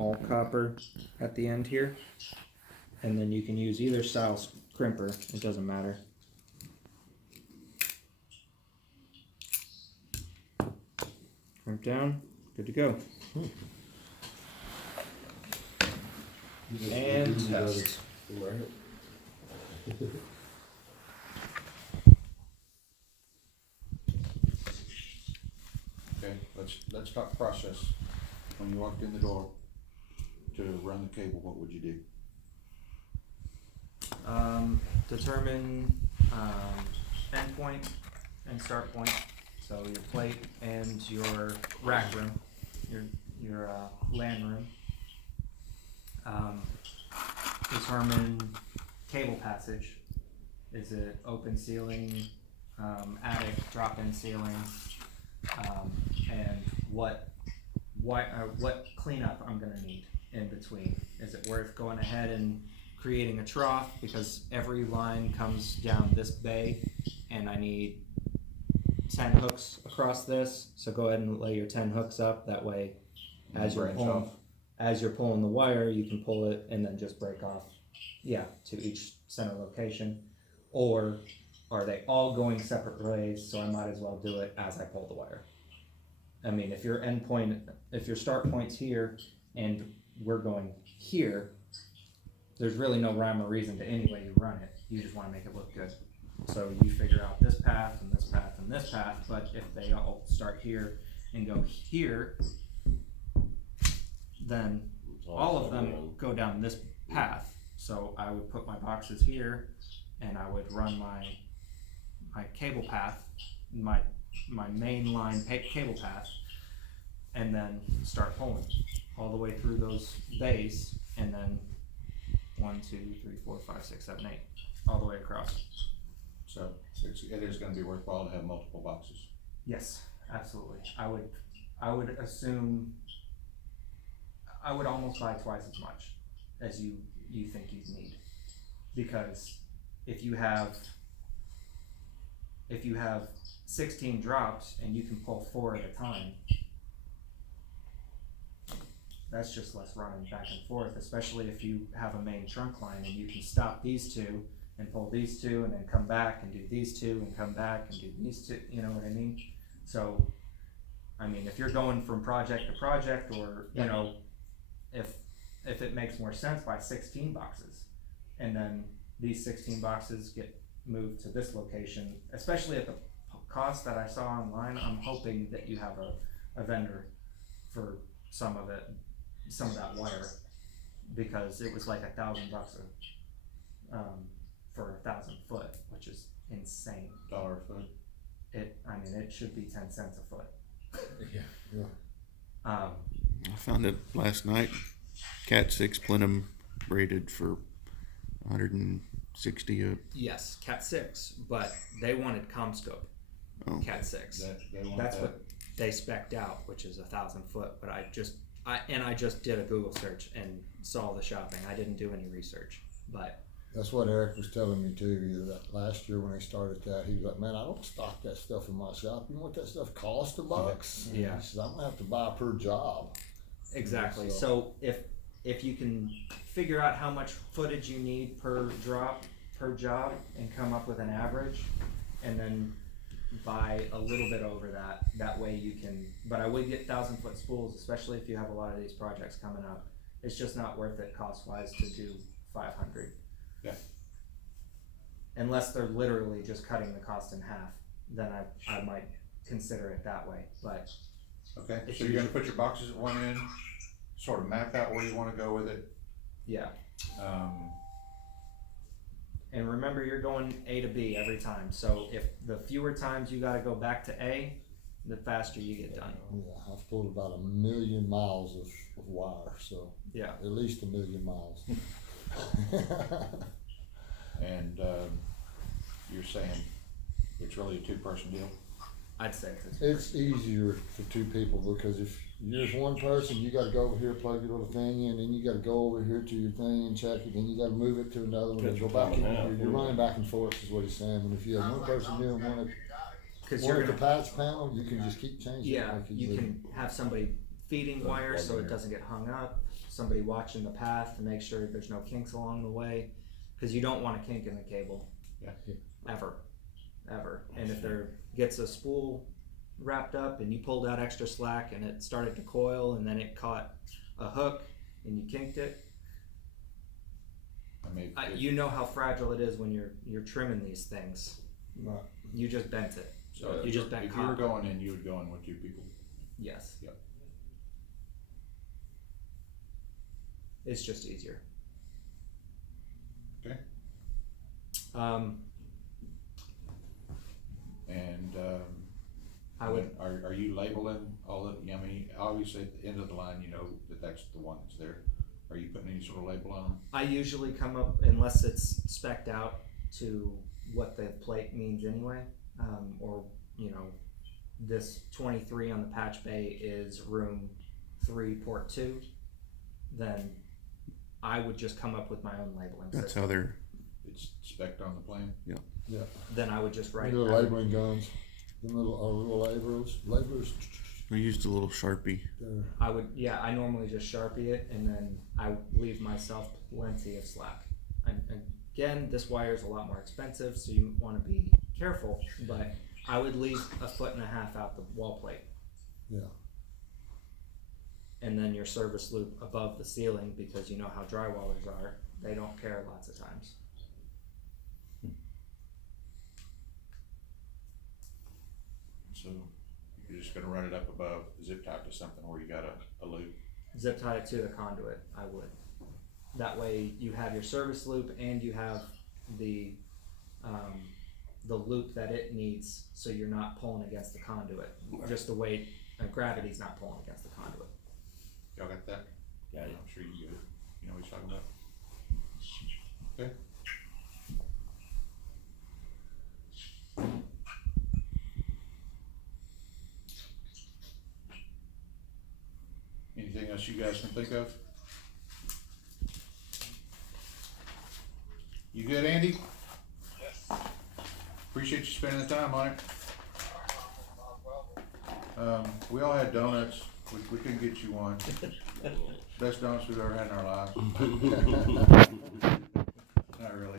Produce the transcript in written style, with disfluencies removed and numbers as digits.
all copper at the end here. And then you can use either style crimper, it doesn't matter. Crimp down, good to go. And test. Okay, let's talk process. When you walked in the door to run the cable, what would you do? Determine endpoint and start point. So your plate and your rack room, your LAN room. Determine cable passage. Is it open ceiling, attic, drop-in ceiling, and what cleanup I'm gonna need in between. Is it worth going ahead and creating a trough because every line comes down this bay and I need 10 hooks across this, so go ahead and lay your 10 hooks up, that way as you're pulling the wire you can pull it and then just break off to each center location. Or are they all going separate ways, so I might as well do it as I pull the wire. I mean, if your start point's here and we're going here, there's really no rhyme or reason to any way you run it. You just want to make it look good. So you figure out this path and this path and this path, but if they all start here and go here, then all of them go down this path. So I would put my boxes here and I would run my cable path, my main line cable path, and then start pulling all the way through those bays, and then 1, 2, 3, 4, 5, 6, 7, 8, all the way across. So it is gonna be worthwhile to have multiple boxes. Yes, absolutely. I would assume I would almost buy twice as much as you think you'd need, because if you have 16 drops and you can pull 4 at a time, that's just less running back and forth, especially if you have a main trunk line and you can stop these two and pull these two and then come back and do these two and come back and do these two, you know what I mean? So, I mean, if you're going from project to project, or, you know, if it makes more sense, buy 16 boxes, and then these 16 boxes get moved to this location, especially at the cost that I saw online. I'm hoping that you have a vendor for some of that wire, because it was like $1,000 for 1,000 foot, which is insane. $1 a foot. It should be 10 cents a foot. Yeah. I found it last night. Cat 6 plenum rated for 160 a. Yes, Cat 6, but they wanted CommScope. Oh. Cat 6. That's what they spec'd out, which is 1,000 foot. But I just did a Google search and saw the shopping. I didn't do any research, but That's what Eric was telling me too. That last year when they started that, he was like, "Man, I don't stock that stuff in my shop. You know what that stuff costs a box?" Yeah. He says, "I'm gonna have to buy per job." exactly. So if you can figure out how much footage you need per drop per job and come up with an average, and then buy a little bit over that. That way you can. But I would get 1,000 foot spools, especially if you have a lot of these projects coming up. It's just not worth it cost wise to do 500. Yeah. Unless they're literally just cutting the cost in half, then I might consider it that way. But Okay, If so you- you're gonna put your boxes at one end, sort of map out where you wanna go with it. yeah, Um, and remember you're going A to B every time. So if the fewer times you got to go back to A, the faster you get done. Yeah, I've pulled about 1,000,000 miles of wire, so Yeah. at least 1,000,000 miles. and, you're saying it's really a two-person deal? I'd say It's easier for two people, because if you're just one person, you gotta go over here, plug your little thing in, then you gotta go over here to your thing and check it, then you gotta move it to another one and go back in. You're running back and forth is what he's saying. And if you have one person doing one because at you're the gonna patch panel, you can just keep changing it. yeah like you do. can have somebody feeding wire so it doesn't get hung up. somebody watching the path to make sure there's no kinks along the way, because you don't want a kink in the cable. Yeah. Ever. And if there gets a spool wrapped up and you pulled out extra slack and it started to coil and then it caught a hook and you kinked it, I mean, you know how fragile it is when you're trimming these things. Right. You just bent it. so you just bent if you were copper. going in, you would go in with two people. Yes. Yep. It's just easier. Okay. I And would. Are you labeling all the? I mean, obviously at the end of the line, you know that that's the one that's there. Are you putting any sort of label on them? I usually come up, unless it's spec'd out to what the plate means anyway, or, you know, this 23 on the patch bay is room 3, port 2, then I would just come up with my own labeling That's system. how they're. It's spec'd on the plan. Then I would just write. The little labeling guns, the little labelers. I used a little Sharpie. I normally just Sharpie it, and then I leave myself plenty of slack. And again, this wire is a lot more expensive, so you want to be careful, but I would leave 1.5 feet out the wall plate. Yeah. And then your service loop above the ceiling, because you know how drywallers are, they don't care lots of times. So you're just gonna run it up above, zip tied to something where you got a loop. Zip tie it to the conduit, I would. That way you have your service loop and you have the loop that it needs, so you're not pulling against the conduit. Just the weight, gravity's not pulling against the conduit. Y'all got that? Got it. I'm sure you get it. You know what he's talking about? Okay. Anything else you guys can think of? You good, Andy? Yes. Appreciate you spending the time on it. We all had donuts. We couldn't get you one. Best donuts we've ever had in our lives. Not really.